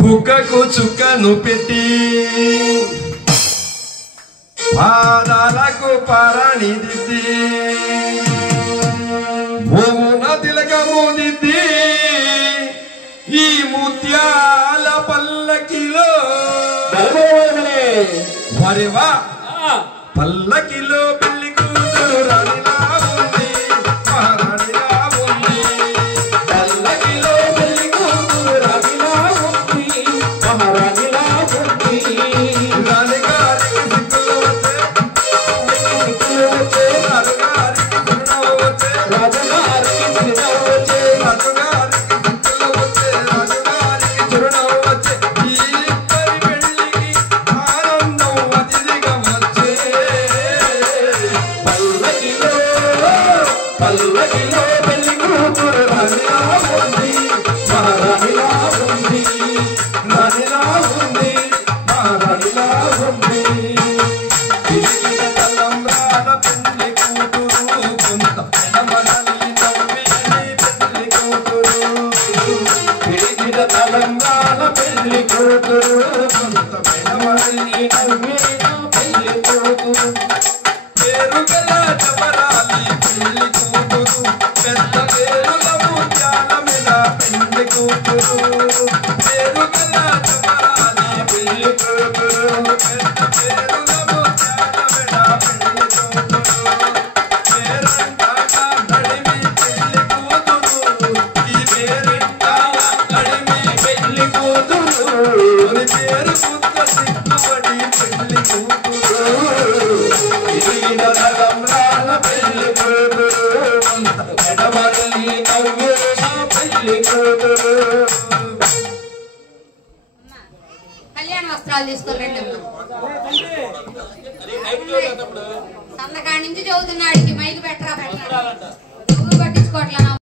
బుగ్గకు చుక్కను పెట్టి పాదాలకు పారాణి దిద్ది మోమున తిలకము దిద్ది ఈ ముత్యాల పల్లకిలో వరివా పల్లకిలో పెళ్లి కూతురు రాణిలా ఉంది మహారాణిలా ఉంది పల్లకిలో పెళ్లి కూతురు రాణిలా ఉంది మహారాణిలా ఉంది రాణిగారికి సిక్కులు వచ్చే రాజుగారికి సిక్కులు వచ్చే రాజుగారికి సిక్కులు వచ్చే రాజుగారికి సిక్కులు వచ్చే రాజుగారికి చిరునవ్వు వచ్చే ఈ ఇద్దరి పెళ్లికి ఆనందం అతిథిగా వచ్చే పల్లకిలో పెళ్లి కూతురు రాణిలా ఉంది మహారాణిలా ఉంది రాణిలా ఉంది మహారాణిలా ఉంది తిరిగిన తలంబ్రాల పెళ్లి కూతురు కొంత పెడమరలి నవ్విని పెళ్లి కూతురు తిరిగిన తలంబ్రాల పెళ్లి కూతురు కొంత పెడమరలి నవ్విన పెళ్లి కూతురు పేరుగల చమరాలి పెళ్లి కూతురు పెద్ద పేరుల ముత్యాల మీద పెళ్లి కూతురు పేరుగల చమరాలి పెళ్లి కూతురు పెద్ద పేరుల ముత్యాల మీద పెళ్లి కూతురు పేరంటాక నడిమి పెళ్లి కూతురు ఈ పేరింటాక నడిమి పెళ్లి కూతురు పేరు పుత్త సిగ్గుపడి పెళ్లి కూతురు తిరిగిన తలంబ్రాల పెళ్లి కూతురు ఎడమరలి నవ్వేన పెళ్లి కూతురు కళ్యాణ వస్త్రాలు తీసుకురండి సన్నకాడి నుంచి చదువుతున్నాడికి మైకి పెట్టరా పెట్టరా పట్టించుకోవట్లే